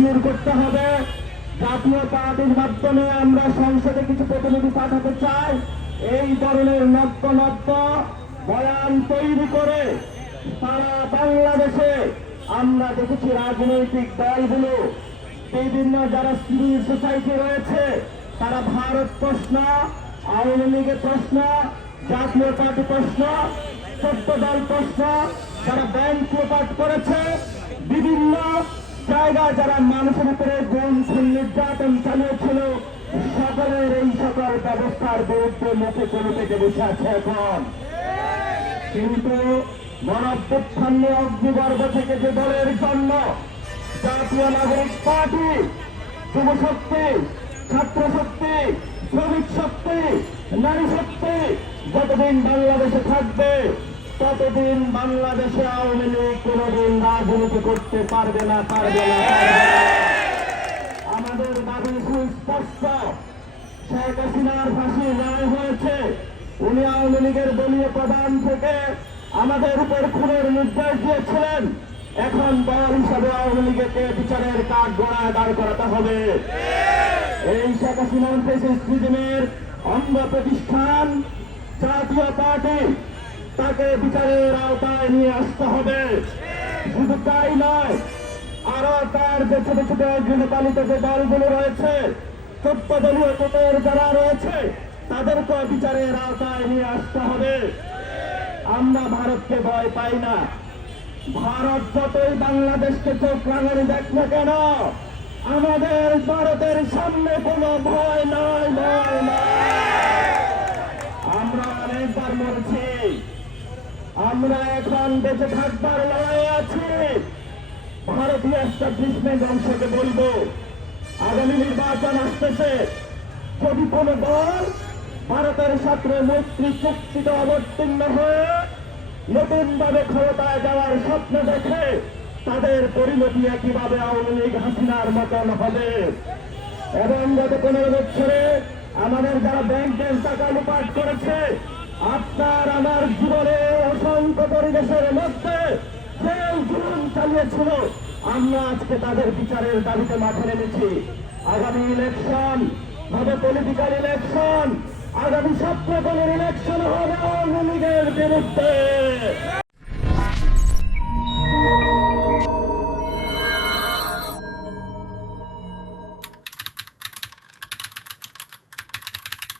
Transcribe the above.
মঞ্জুর করতে হবে। জাতীয় পার্টির মাধ্যমে আমরা সংসদে কিছু প্রতিনিধি পাঠাতে চাই। এই ধরনের নব্য নব্য বয়ান তৈরি করে সারা বাংলাদেশে আমরা দেখেছি রাজনৈতিক দলগুলো, বিভিন্ন যারা সিভিল সোসাইটি রয়েছে, তারা ভারত প্রশ্ন, আওয়ামী লীগের প্রশ্ন, জাতীয় পার্টি প্রশ্ন, 14 দল প্রশ্ন, যারা ব্যাংক লোপাট করেছে, বিভিন্ন জায়গায় যারা মানুষের উপরে গুম খুন নির্যাতন চালিয়েছিল, সকলের এই সকল ব্যবস্থার বিরুদ্ধে মুখে করে পেটে বসে আছে এখন। কিন্তু গণঅভ্যুত্থানে অগ্নিগর্ভ থেকে যে দলের জন্য জাতীয় নাগরিক পার্টি, যুব শক্তি, ছাত্র শক্তি, শ্রমিক শক্তি, নারী শক্তি যতদিন বাংলাদেশে থাকবে ততদিন বাংলাদেশে আওয়ামী লীগ কোনদিন রাজনীতি করতে পারবে না। আমাদের দাবি সুস্পষ্ট। শেখ হাসিনার ফাঁসি রায় হয়েছে, উনি আওয়ামী লীগের দলীয় প্রধান থেকে আমাদের উপর খুনের নির্দেশ দিয়েছিলেন। এখন দল হিসাবে আওয়ামী লীগকে বিচারের কাঠ গড়ায় দাঁড় করাতে হবে। এই শেখ হাসিনার ফ্যাসিস্ট রিজিমের অঙ্গ প্রতিষ্ঠান জাতীয় পার্টি, তাকে বিচারের আওতায় নিয়ে আসতে হবে। শুধু তাই নয়, আরো তার যে ছোট ছোট গৃহপালিত যে দলগুলো রয়েছে, 14 দলীয় জোটের যারা রয়েছে, তাদেরকে বিচারের আওতায় নিয়ে আসতে হবে। আমরা ভারতকে ভয় পাই না। ভারত যতই বাংলাদেশকে চোখ রাঙানি দেখ না কেন, আমাদের ভারতের সামনে কোনো ভয় নয়। আমরা অনেকবার মরছি, আমরা এখন বেঁচে থাকবার লড়াই আছি। ভারতীয় এস্টাবলিশমেন্ট অংশকে বলবো, আগামী নির্বাচন আসতেছে, যদি কোন দল ভারতের সাথে মৈত্রী চুক্তিতে অবতীর্ণ হয়ে নতুন ভাবে ক্ষমতায় যাওয়ার স্বপ্ন দেখে, তাদের পরিণতি একইভাবে আওয়ামী লীগ হাসিনার মতন হবে। এবং গত 15 বছরে আমাদের যারা ব্যাংকের টাকা লুপাট করেছে, আপনার আমার জীবনে অসংখ্য পরিবেশের মধ্যে যে জুলুম চালিয়েছিল, আমরা আজকে তাদের বিচারের দাবিতে মাঠে নেমেছি। আগামী ইলেকশন হবে পলিটিক্যাল ইলেকশন, আগামী 17 দলের ইলেকশন হবে আওয়ামী লীগের বিরুদ্ধে।